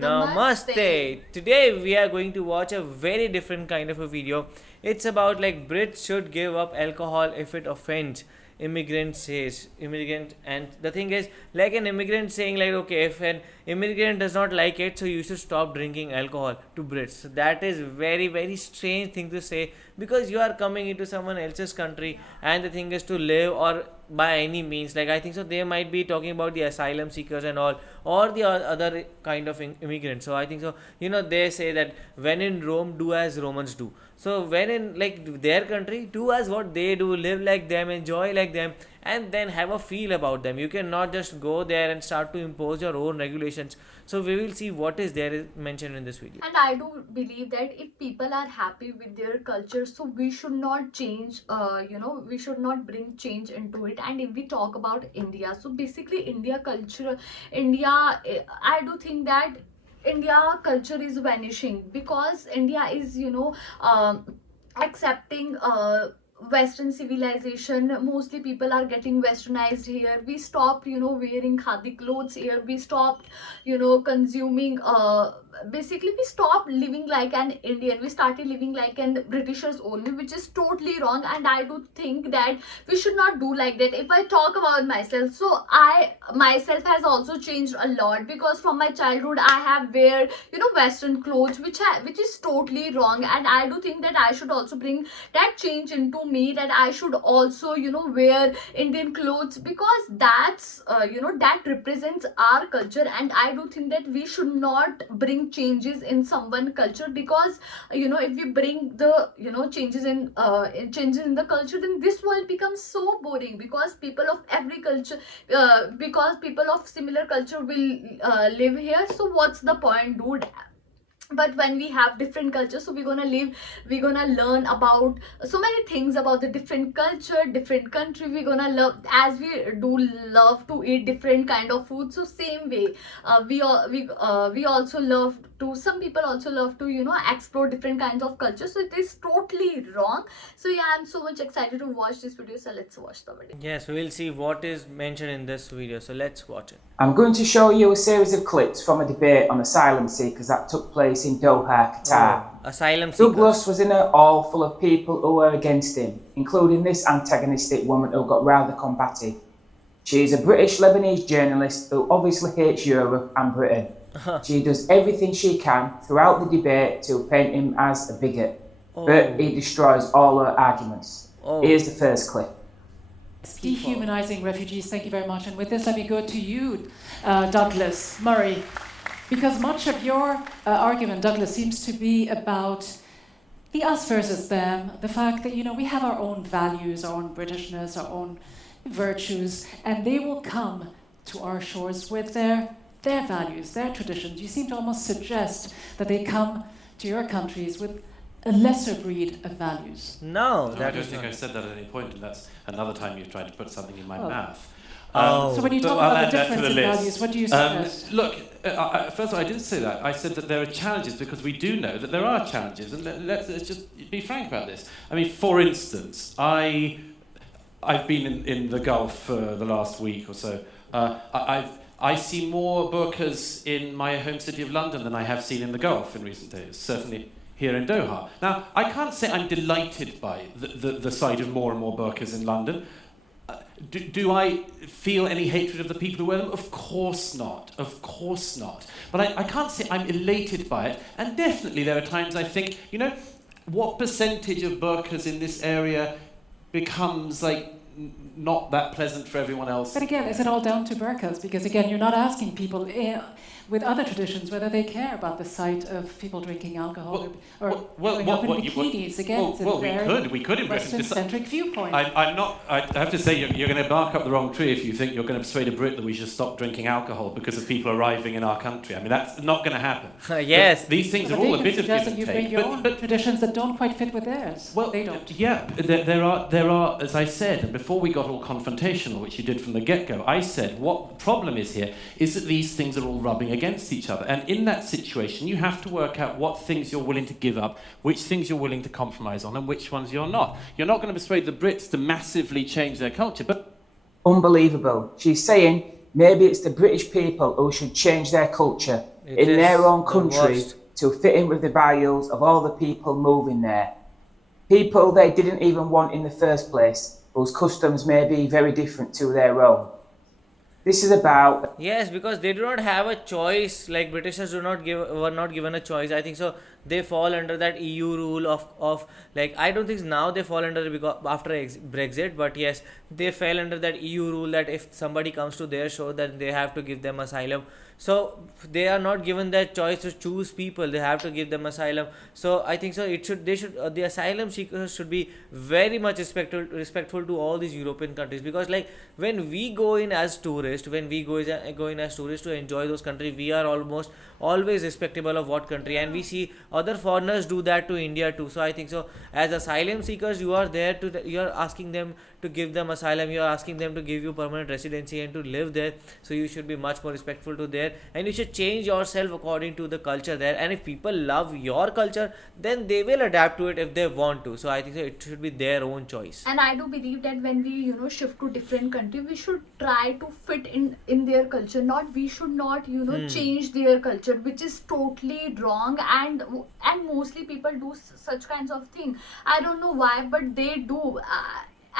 Namaste. Today we are going to watch a very different kind of a video. It's about like Brits should give up alcohol if it offends immigrant, and the thing is like an immigrant saying like, okay, if an immigrant does not like it, so you should stop drinking alcohol to Brits. So that is very strange thing to say, because you are coming into someone else's country and the thing is to live, or by any means, like I think so they might be talking about the asylum seekers and all, or the other kind of immigrants. So I think so, they say that when in Rome, do as Romans do. So when in like their country, do as what they do, live like them, enjoy like them, and then have a feel about them. You cannot just go there and start to impose your own regulations. So we will see what is there mentioned in this video. And I do believe that if people are happy with their culture, so we should not change, we should not bring change into it. And if we talk about India, so basically India culture, I do think that India culture is vanishing, because India is, accepting Western civilization. Mostly people are getting westernized here. We stopped, wearing khadi clothes here. We stopped, consuming, basically we stopped living like an Indian. We started living like an Britishers only, which is totally wrong. And I do think that we should not do like that. If I talk about myself, so I myself has also changed a lot, because from my childhood I have wear, Western clothes, which is totally wrong. And I do think that I should also bring that change into me, that I should also, wear Indian clothes, because that's, that represents our culture. And I do think that we should not bring changes in someone culture, because if we bring the, changes in the culture, then this world becomes so boring, because people of every culture, because people of similar culture will live here. So what's the point, dude? But when we have different cultures, so we're gonna learn about so many things about the different culture, different country. We're gonna love, as we do love to eat different kind of food. So same way, we also love to, some people also love to, explore different kinds of culture. So it is totally wrong. So yeah, I'm so much excited to watch this video. So let's watch the video. Yes, we will see what is mentioned in this video. So let's watch it. I'm going to show you a series of clips from a debate on asylum seekers that took place in Doha, Qatar. Asylum seekers. Douglas was in a hall full of people who were against him, including this antagonistic woman who got rather combative. She is a British Lebanese journalist who obviously hates Europe and Britain. She does everything she can throughout the debate to paint him as a bigot, but he destroys all her arguments. Here's the first clip. Dehumanizing refugees, thank you very much. And with this, let me go to you, Douglas Murray, because much of your argument, Douglas, seems to be about the us versus them, the fact that, we have our own values, our own Britishness, our own virtues, and they will come to our shores with their values, their traditions. You seem to almost suggest that they come to your countries with a lesser breed of values. No, I don't think I saed that at any point, and that's another time you've tried to put something in my mouth. So when you talk about the difference in values, what do you suggest? Look, first of all, I didn't say that. I said that there are challenges, because we do know that there are challenges, and let's just be frank about this. I mean, for instance, I've been in the Gulf for the last week or so. I see more burqas in my home city of London than I have seen in the Gulf in recent days, certainly here in Doha. Now, I can't say I'm delighted by the sight of more and more burqas in London. Do I feel any hatred of the people who wear them? Of course not. Of course not. But I can't say I'm elated by it. And definitely there are times I think, what percentage of burqas in this area becomes like not that pleasant for everyone else? But again, is it all down to burqas? Because again, you're not asking people with other traditions whether they care about the sight of people drinking alcohol or going up in bikinis. Again, we could in Western-centric viewpoint. I have to say, you're going to bark up the wrong tree if you think you're going to persuade a Brit that we should stop drinking alcohol because of people arriving in our country. I mean, that's not going to happen. Yes. But these things are all a bit of give and take. You bring your own traditions that don't quite fit with theirs. Well, they don't. Yeah, there are, as I said, and before we got all confrontational, which you did from the get-go, I said what the problem is here is that these things are all rubbing against each other. And in that situation, you have to work out what things you're willing to give up, which things you're willing to compromise on, and which ones you're not. You're not going to persuade the Brits to massively change their culture, but... Unbelievable. She's saying maybe it's the British people who should change their culture. in their own country worst. to fit in with the values of all the people moving there. People they didn't even want in the first place, whose customs may be very different to their own. This is about Yes, because they do not have a choice. Like Britishers were not given a choice. I think so. They fall under that EU rule of like I don't think now they fall under it because after Brexit, but yes, they fell under that EU rule that if somebody comes to their shore, then they have to give them asylum. So they are not given that choice to choose people. They have to give them asylum. So I think so. The asylum seekers should be very much respectful to all these European countries, because like when we go in as tourists, go in as tourists to enjoy those countries, we are almost always respectable of what country, and we see other foreigners do that to India too. So I think so. As asylum seekers, you are there you are asking them to give them asylum. You are asking them to give you permanent residency and to live there. So you should be much more respectful to there, and you should change yourself according to the culture there. And if people love your culture, then they will adapt to it if they want to. So I think so it should be their own choice. And I do believe that when we shift to different country, we should try to fit in their culture. Not we should not change their culture, which is totally wrong. And mostly people do such kinds of thing. I don't know why, but they do.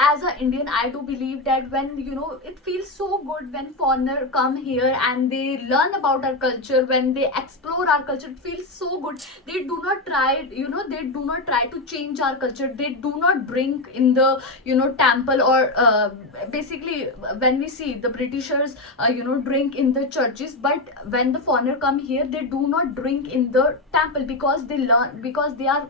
As an Indian, I do believe that when it feels so good when foreigner come here and they learn about our culture, when they explore our culture, it feels so good. They do not try, they do not try to change our culture. They do not drink in the temple, or basically when we see the Britishers drink in the churches, but when the foreigner come here, they do not drink in the temple, because they are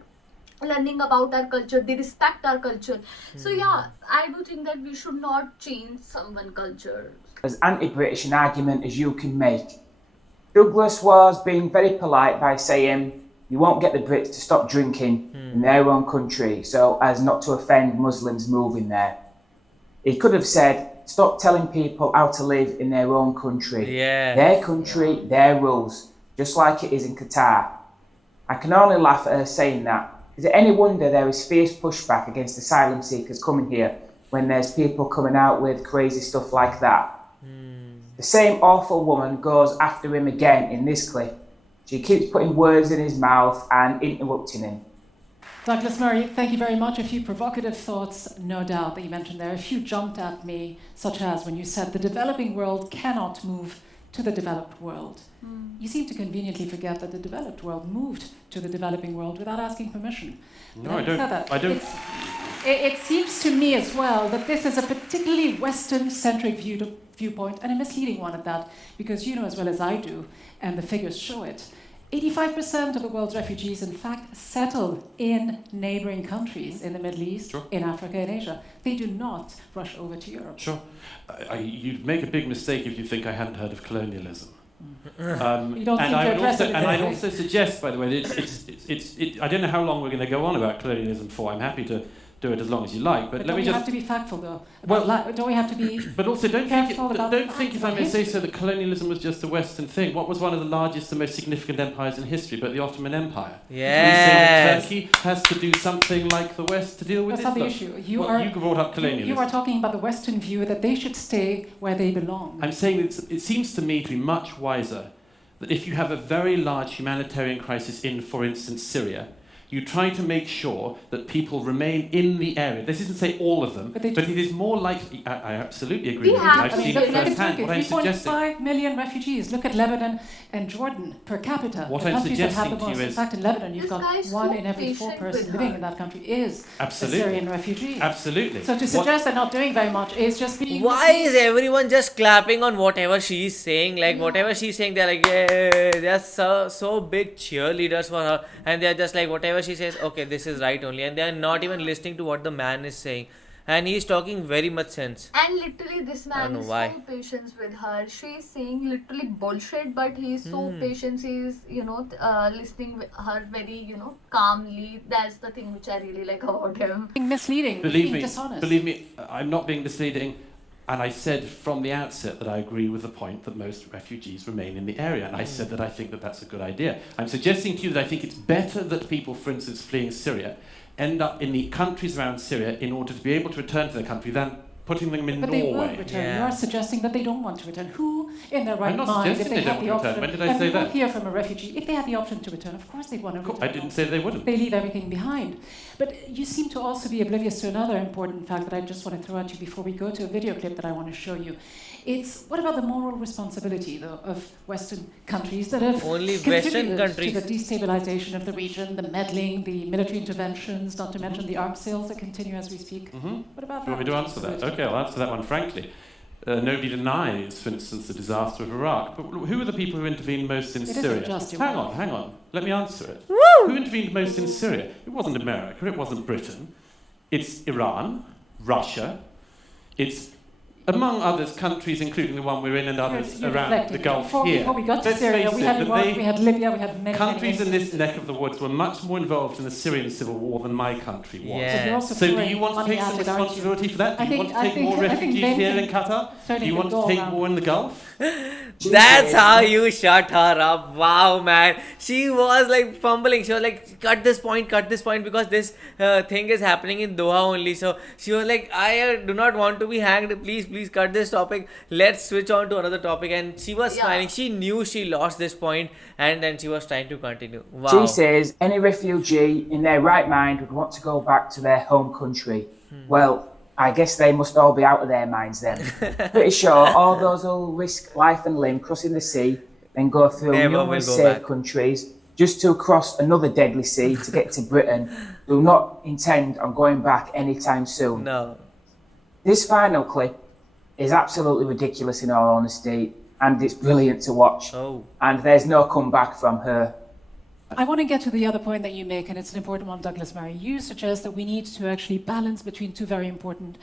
learning about our culture, they respect our culture. So yeah, I do think that we should not change someone's culture. as anti-British an argument as you can make. Douglas was being very polite by saying you won't get the Brits to stop drinking in their own country so as not to offend Muslims moving there. He could have said, stop telling people how to live in their own country. Yeah. Their country, their rules, just like it is in Qatar. I can only laugh at her saying that. Is it any wonder there is fierce pushback against asylum seekers coming here when there's people coming out with crazy stuff like that? The same awful woman goes after him again in this clip. She keeps putting words in his mouth and interrupting him. Douglas Murray, thank you very much. A few provocative thoughts, no doubt, that you mentioned there. A few jumped at me, such as when you said the developing world cannot move to the developed world. You seem to conveniently forget that the developed world moved to the developing world without asking permission. No, I don't. It seems to me as well that this is a particularly Western-centric viewpoint, and a misleading one at that, because you know as well as I do, and the figures show it, 85% of the world's refugees, in fact, settle in neighboring countries in the Middle East, Sure. in Africa and Asia. They do not rush over to Europe. Sure. You'd make a big mistake if you think I hadn't heard of colonialism. You don't think you're addressing it And I'd that way. also suggest, by the way, that I don't know how long we're going to go on about colonialism for. I'm happy to do it as long as you like, but let don't me we just... have to be factful, though? Well, Don't we have to be... But also, don't Careful about think, if I may say so, that colonialism was just a Western thing. What was one of the largest and most significant empires in history but the Ottoman Empire? Yes. We say that Turkey has to do something like the West to deal with That's not the Islam. issue. You brought up colonialism. You are talking about the Western view that they should stay where they belong. I'm saying it seems to me to be much wiser that if you have a very large humanitarian crisis in, for instance, Syria, you try to make sure that people remain in the area. This isn't to say all of them, but it is more likely... I absolutely agree with you. I've seen it firsthand. What I'm suggesting... 3.5 million refugees. Look at Lebanon and Jordan per capita. What the I'm countries that have suggesting the to you most. In is- fact, in Lebanon, you've This got guy's one so in every 4 patient person with living her. in that country is Absolutely. a Syrian refugee. Absolutely. So to suggest they're not doing very much is just being... Why is everyone just clapping on whatever she's saying? Like whatever she's saying, they're like, yeah, they're so big cheerleaders for her, and they're just like whatever she says, okay, this is right only, and they're not even listening to what the man is saying, and he's talking very much sense. And literally, this I don't man know is why. so patient with her. She's saying literally bullshit, but he's so patient. He's, listening with her very, calmly. That's the thing which I really like about him. being misleading, Believe being dishonest. me, I'm not being misleading. And I said from the outset that I agree with the point that most refugees remain in the area. And I said that I think that that's a good idea. I'm suggesting to you that I think it's better that people, for instance, fleeing Syria, end up in the countries around Syria in order to be able to return to their country than putting them in But they will Norway. return. Yeah. You are suggesting that they don't want to return. Who, in their right I'm not mind, if suggesting they they had don't the want to option, return. When did I and say we will that? hear from a refugee, if they had the option to return, of course they'd want to return. I didn't say they wouldn't. They leave everything behind. But you seem to also be oblivious to another important fact that I just want to throw at you before we go to a video clip that I want to show you. It's what about the moral responsibility, though, of Western countries that have Only Western contributed countries. to the destabilization of the region, the meddling, the military interventions, not to mention the arms sales that continue as we speak. What about Do you want me that? to answer that? Okay, I'll answer that one frankly. Nobody denies, for instance, the disaster of Iraq. But who are the people who intervened most in It isn't Syria? just Hang Iraq. on. Let me answer it. Who intervened most in Syria? It wasn't America. It wasn't Britain. It's Iran, Russia. It's, among others, countries, including the one we're in and others You're around reflecting. the Gulf here. Before we got to Let's Syria, face we it, had that Iraq, they- we had Libya, we had many Countries in this instances. neck of the woods were much more involved in the Syrian civil war than my country was. Yeah. But you're also So do throwing you want to money take some at it, aren't you? responsibility for that? Do I you think- want to I take think- more I think refugees Ben here can- in Qatar? Do certainly you can want go to take around. war in the Gulf? That's how you shut her up. Wow, man. She was like fumbling. She was like, cut this point, because this thing is happening in Doha only. So she was like, I do not want to be hanged. Please cut this topic. Let's switch on to another topic. And she was Yeah. smiling. She knew she lost this point, and then she was trying to continue. Wow. She says any refugee in their right mind would want to go back to their home country. Well, I guess they must all be out of their minds then. Pretty sure all those who'll risk life and limb crossing the sea and go through Never will numerous go safe back. countries just to cross another deadly sea to get to Britain do not intend on going back anytime soon. No. This final clip is absolutely ridiculous in all honesty, and it's brilliant to watch. Oh. And there's no comeback from her. I want to get to the other point that you make, and it's an important one, Douglas Murray. You suggest that we need to actually balance between two very important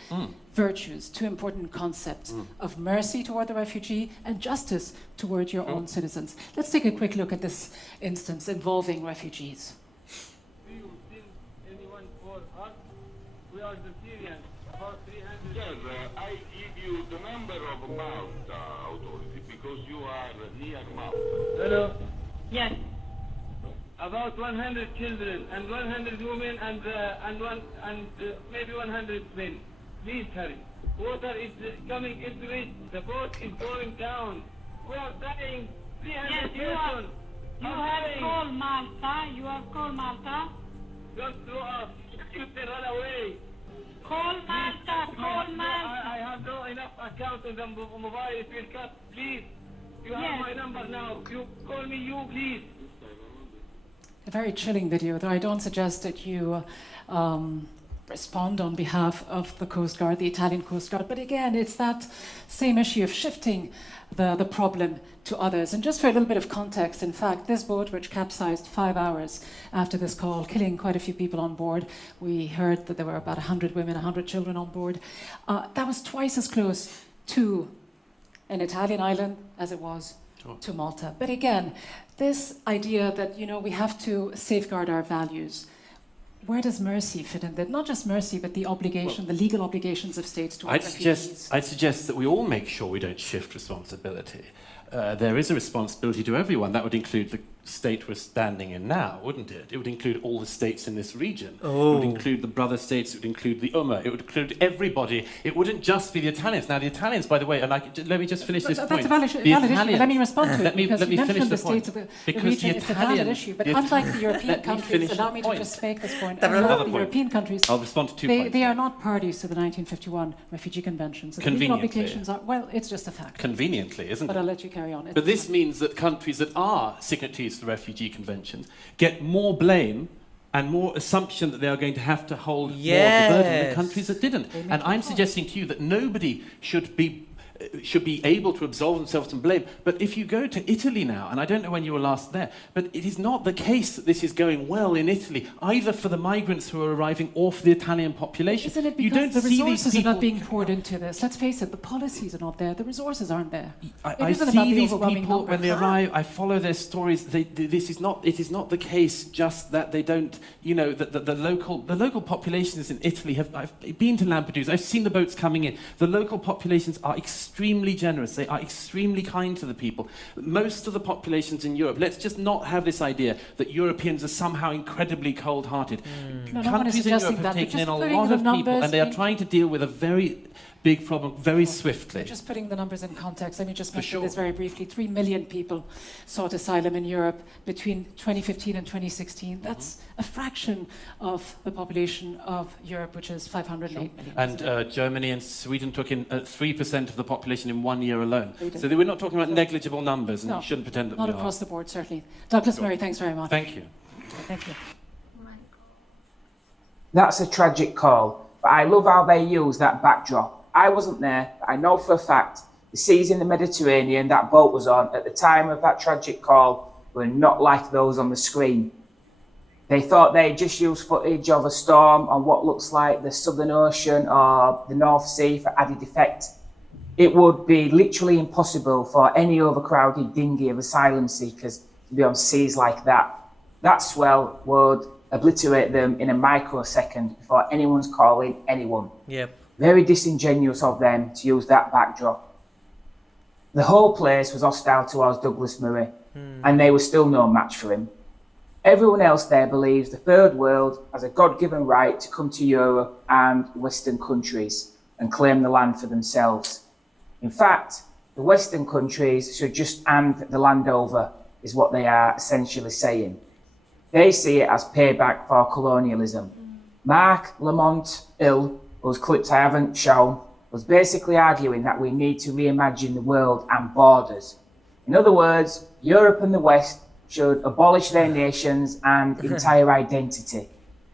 virtues, two important concepts of mercy toward the refugee and justice toward your own citizens. Let's take a quick look at this instance involving refugees. Do you think anyone for us? We are the Syrians, about 300. Yes, I give you the number of Malta authority because you are near Malta. Hello? Yes. About 100 children and 100 women and maybe 100 men. Please hurry. Water is coming into it. The boat is going down. We are dying. 300 Yes, you persons. You are have dying. called Malta. You have called Malta. Don't throw us. You can run away. Call Malta. Call Malta. I have no enough account on the mobile. It will cut. Please. You have Yes. my number now. You call me. You please. A very chilling video, though I don't suggest that you respond on behalf of the Coast Guard, the Italian Coast Guard. But again, it's that same issue of shifting the problem to others. And just for a little bit of context, in fact, this boat, which capsized 5 hours after this call, killing quite a few people on board, we heard that there were about 100 women, 100 children on board, that was twice as close to an Italian island as it was to Malta. But again, this idea that, we have to safeguard our values, where does mercy fit in that? Not just mercy, but the obligation, the legal obligations of states towards refugees. I'd suggest that we all make sure we don't shift responsibility. There is a responsibility to everyone. That would include the state we're standing in now, wouldn't it? It would include all the states in this region. It would include the brother states. It would include the Ummah. It would include everybody. It wouldn't just be the Italians. Now, the Italians, by the way, and let me just finish this That's point. a valid The issue, but Italians- let me respond to it, let me because you finish mentioned the the point. states of the Because region. the It's a valid Italians- issue, but the- unlike the European Let me countries, finish allow the me to point. just make this point. Another Unlike the point. European countries, I'll respond to two they, points. they are not parties to the 1951 Refugee Convention. So the legal Conveniently. obligations are, well, it's just a fact. Conveniently, isn't But it? I'll let you carry on. But this means that countries that are signatories to the refugee conventions get more blame and more assumption that they are going to have to hold more of the burden than Yes. the countries that didn't. They make And good I'm points. suggesting to you that nobody should be able to absolve themselves from blame. But if you go to Italy now, and I don't know when you were last there, but it is not the case that this is going well in Italy, either for the migrants who are arriving or for the Italian population. Isn't it You because don't the see these resources are people. not being poured into this? Let's face it, the policies are not there, the resources aren't there. It I isn't see about the these overwhelming people number. when they How? arrive. I follow their stories. It is not the case just that they don't. The local populations in Italy I've been to Lampedusa. I've seen the boats coming in. The local populations are extremely generous. They are extremely kind to the people. Most of the populations in Europe. Let's just not have this idea that Europeans are somehow incredibly cold-hearted. No, no one is Countries in suggesting Europe that, have but taken just in a putting lot the of people, numbers and they are in- trying to deal with a very big problem very swiftly. Just putting the numbers in context, let me just For mention sure. this very briefly. 3 million people sought asylum in Europe between 2015 and 2016. That's a fraction of the population of Europe, which is 508 million. And Germany and Sweden took in 3% of the population in 1 year alone. They did. So we're not talking about negligible numbers, and No, you shouldn't pretend that not we are. across the board, certainly. Douglas Murray, thanks very much. Thank you. Thank you. That's a tragic call, but I love how they use that backdrop. I wasn't there, but I know for a fact the seas in the Mediterranean that boat was on at the time of that tragic call were not like those on the screen. They thought they'd just used footage of a storm on what looks like the Southern Ocean or the North Sea for added effect. It would be literally impossible for any overcrowded dinghy of asylum seekers to be on seas like that. That swell would obliterate them in a microsecond before anyone's calling anyone. Yep. Very disingenuous of them to use that backdrop. The whole place was hostile towards Douglas Murray, and they were still no match for him. Everyone else there believes the third world has a God-given right to come to Europe and Western countries and claim the land for themselves. In fact, the Western countries should just hand the land over, is what they are essentially saying. They see it as payback for colonialism. Mark Lamont Hill, whose clips I haven't shown, was basically arguing that we need to reimagine the world and borders. In other words, Europe and the West should abolish their nations and entire identity,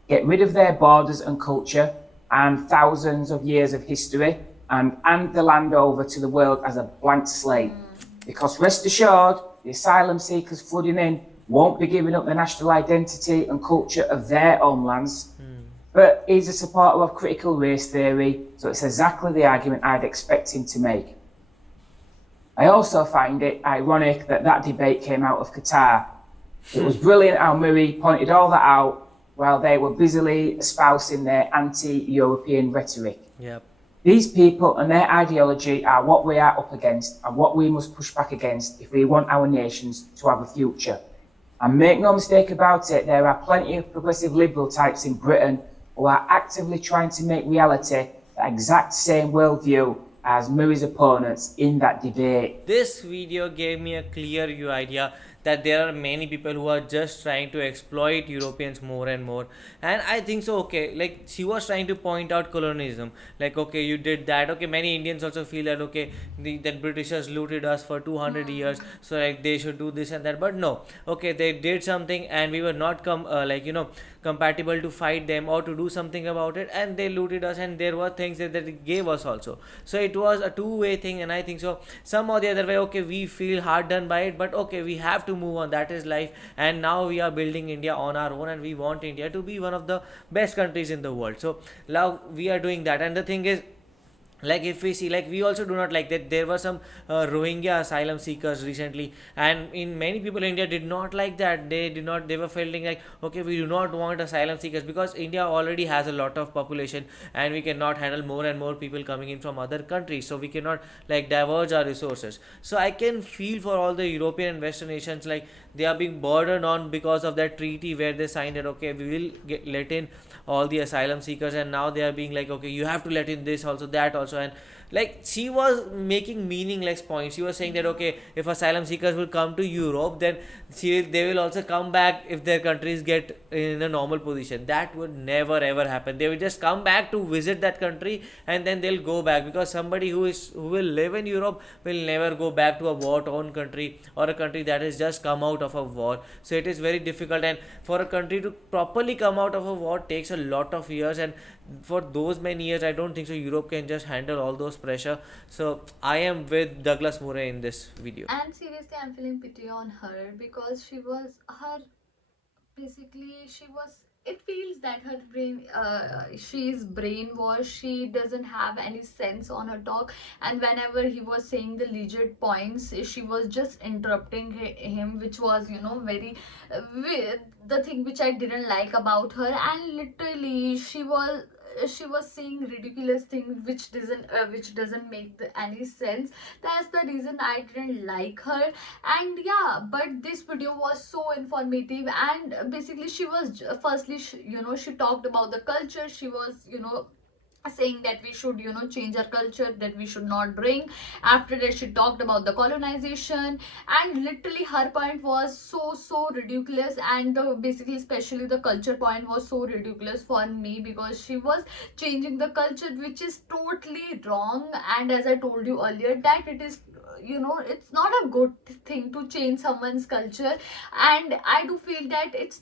get rid of their borders and culture and thousands of years of history, and hand the land over to the world as a blank slate. Because rest assured, the asylum seekers flooding in won't be giving up the national identity and culture of their homelands. But he's a supporter of critical race theory, so it's exactly the argument I'd expect him to make. I also find it ironic that that debate came out of Qatar. It was brilliant how Murray pointed all that out while they were busily espousing their anti-European rhetoric. Yep. These people and their ideology are what we are up against and what we must push back against if we want our nations to have a future. And make no mistake about it, there are plenty of progressive liberal types in Britain who are actively trying to make reality the exact same worldview as Murray's opponents in that debate. This video gave me a clear idea that there are many people who are just trying to exploit Europeans more and more. And I think so, okay, like she was trying to point out colonialism. Like, okay, you did that. Okay, many Indians also feel that, okay, that Britishers looted us for 200 years, so like they should do this and that. But no, okay, they did something and we were not compatible to fight them or to do something about it, and they looted us, and there were things that they gave us also. So it was a two-way thing, and I think so some or the other way, okay, we feel hard done by it, but okay, we have to move on. That is life, and now we are building India on our own, and we want India to be one of the best countries in the world. So now we are doing that, and the thing is, like if we see, like we also do not like that there were some Rohingya asylum seekers recently, and in many people in India did not like that. They were feeling like, okay, we do not want asylum seekers because India already has a lot of population and we cannot handle more and more people coming in from other countries, so we cannot like diverge our resources. So I can feel for all the European and Western nations, like they are being burdened on because of that treaty where they signed it, okay, we will let in all the asylum seekers, and now they are being like, okay, you have to let in this also, that also. And like she was making meaningless points. She was saying that, okay, if asylum seekers will come to Europe, then they will also come back if their countries get in a normal position. That would never ever happen. They will just come back to visit that country and then they'll go back, because somebody who will live in Europe will never go back to a war-torn country or a country that has just come out of a war. So it is very difficult, and for a country to properly come out of a war takes a lot of years, and for those many years I don't think so Europe can just handle all those pressure. So I am with Douglas Murray in this video. And seriously, I'm feeling pity on her because she was, it feels that her brain, she is brainwashed. She doesn't have any sense on her talk, and whenever he was saying the legit points, she was just interrupting him, which was, very the thing which I didn't like about her. And literally she was saying ridiculous things which doesn't make any sense. That's the reason I didn't like her. And yeah, but this video was so informative, and basically she was firstly she talked about the culture. She was saying that we should change our culture, that we should not drink. After that she talked about the colonization, and literally her point was so ridiculous, and basically especially the culture point was so ridiculous for me, because she was changing the culture, which is totally wrong. And as I told you earlier, that it is it's not a good thing to change someone's culture. And I do feel that it's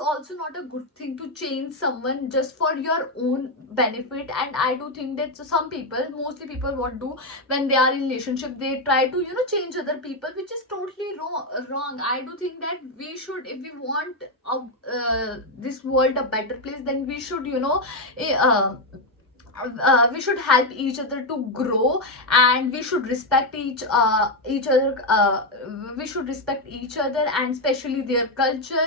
also not a good thing to change someone just for your own benefit. And I do think that some people, mostly people, what do when they are in relationship, they try to change other people, which is totally wrong. I do think that we should, if we want this world a better place, then we should eh, uh, we should help each other to grow, and we should respect each other. We should respect each other, and especially their culture.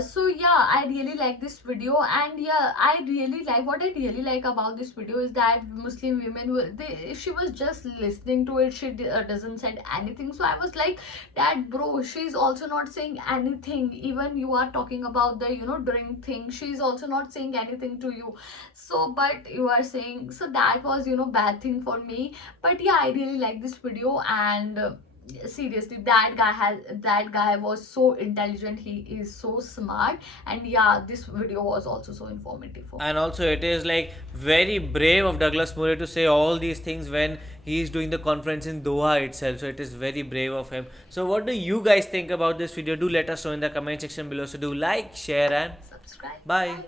So yeah, I really like this video. And yeah, I really like, what I really like about this video is that Muslim women were, she was just listening to it. She doesn't said anything. So I was like, that bro, she's also not saying anything. Even you are talking about the drink thing, she's also not saying anything to you. So but you are saying, so that was bad thing for me. But yeah, I really like this video. And seriously, that guy was so intelligent, he is so smart. And yeah, this video was also so informative for me. And also, it is like very brave of Douglas Murray to say all these things when he is doing the conference in Doha itself. So it is very brave of him. So what do you guys think about this video? Do let us know in the comment section below. So do like, share, and Subscribe. bye.